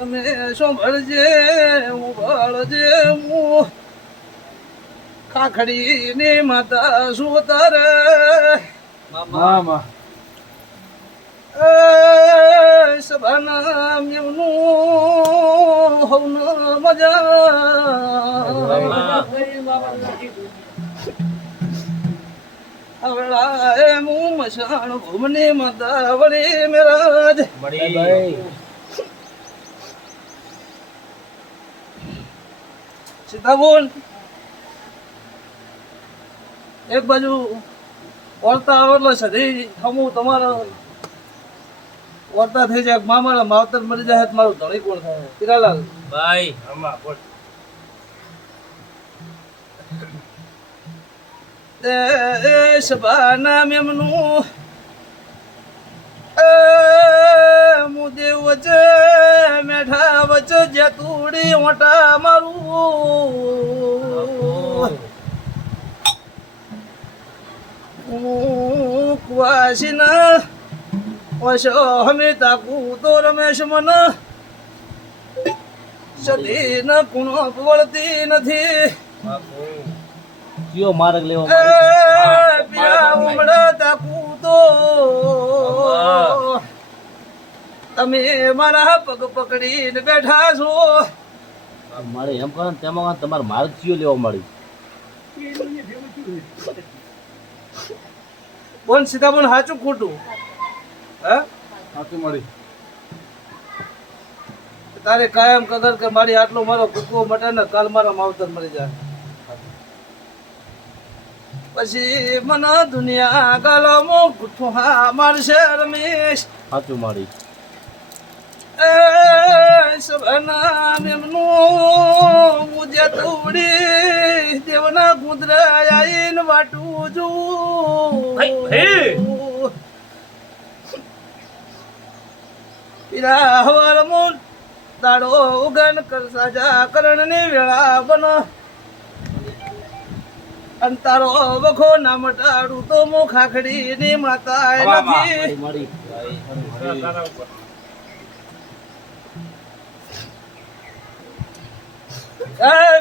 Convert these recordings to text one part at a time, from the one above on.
અમે સાંભળજે હું બળજે હું ખાખડી ની માતા શું તારે મામા સભાના મેમનું હવન મજા આવડા હું મસાણ ભૂમની માતા વળી મેરાજ સીતાબોન એક બાજુ વળતા આવેલો છે હમું તમારા વળતા થઈ જાય મામાના માવતર મરી જાય તો મારું ધણી કોણ થાય હીરાલાલ ભાઈ સભાના મેમનું મુદેવ વચ્ચે મેઠા વચ્ચે જતુડી ઓટા મારું કુવાસીના ઓશો હમે તાકુ તો રમેશ મન સદી ન કુણો વળતી નથી કયો માર્ગ લેવો પીરા ઉમડા તાકુ તો તમે મારા પગ પકડીને બેઠા છો મારે એમ કહો તેમાં તમારે માર્ગ કયો લેવો મળી બોલ સીધા બોલ સાચું ખોટું હા સાચું મળી તારે કાયમ કદર કે મારી આટલો મારો કુકવો મટે ને કાલ મારા માવતર મરી જાય પછી મને દુનિયા ગાલામાં ગુઠું હા મારશે રમેશ સાચું મળી સભાના મેમનું મુજે તોડી દેવના ગુંદરા આઈને વાટું જું પીરા હવાર મુન દાડો ઉગન કર સાજા કરણની વેળા બન અંતારો વખો ના મટાડું તો મો ખાખડી ની માતા નથી મળી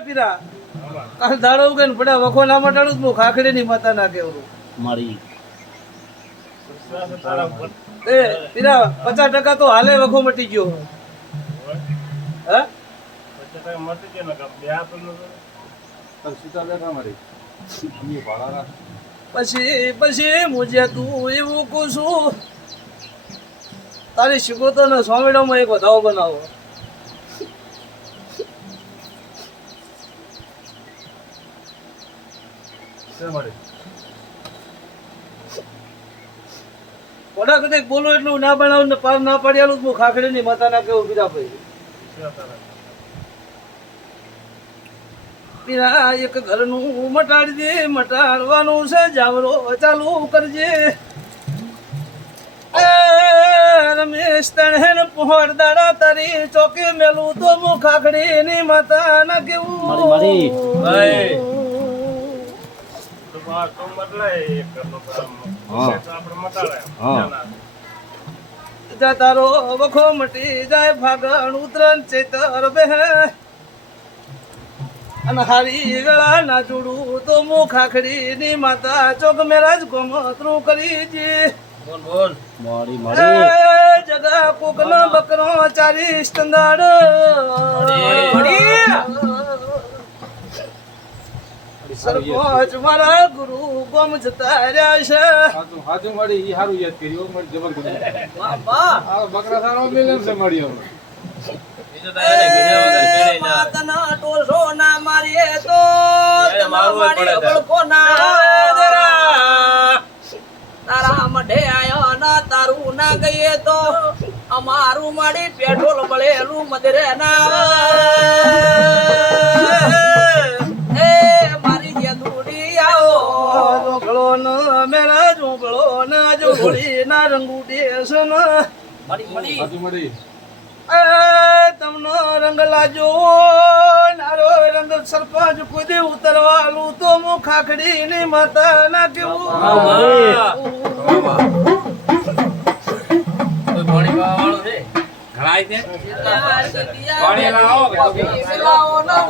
પીરા કાલ દાડો ઉગન પડ્યા વખો ના મટાડું તો મો ખાખડી ની માતા ના કેવું મળી પીરા 50% તો હાલે વખો મટી ગયો હા સીતા બેઠા મારી ભાડા પછી મુજે તું એવું કહું છું તારી શિકોતો ને સ્વામીડામાં એક વધાવો બનાવો કોડા કદાચ બોલો એટલું ના બનાવું ને પાર ના પાડ્યાલું હું ખાખડી ની માતા ના કેવું પીરા ભાઈ પીરા એક ઘરનું મટાડી દે મટાડવાનું છે જાવરો ચાલુ કરજે રમેશ તણહેન પહોળ દાડા તારી ચોકી મેલું તો હું ખાખડી ની માતા ના કેવું તારો વખો મટી જાય ફાગણ ઉતરણ ચેતર બે અને હારી વેળા ના જોડું તો મો ખાખડી ની માતા ચોક મેરાજ ગોમતરું કરી જે બોલ મળી જગા કોક નો બકરો ચારી સ્તંદાડ સરપંચ મારા ગુરુ ગોમ જતા રહ્યા છે સાચું મળી ઈ સારું યાદ કર્યું મળી જબરદસ્ત બકરા સારો મિલન છે મળી હવે માતાના ટોસો ના મારીએ તો તારા મઢે આયો ના તારું ના ગઈએ તો અમારું માડી પેટ્રોલ બળેલું મદરે ના એ મારી જેદુડી આવો જોગળો ન મેરા જોગળો ના જોગળી ના રંગુડી સન સાચું મળી તમનો રંગ લાજો નારો રંગ સરપંચ કુદે ઉતરવાલું તો મુ ખાખડી ની માતા ના કેવું ઘણાય છે પાણી લાવો લાવો ના.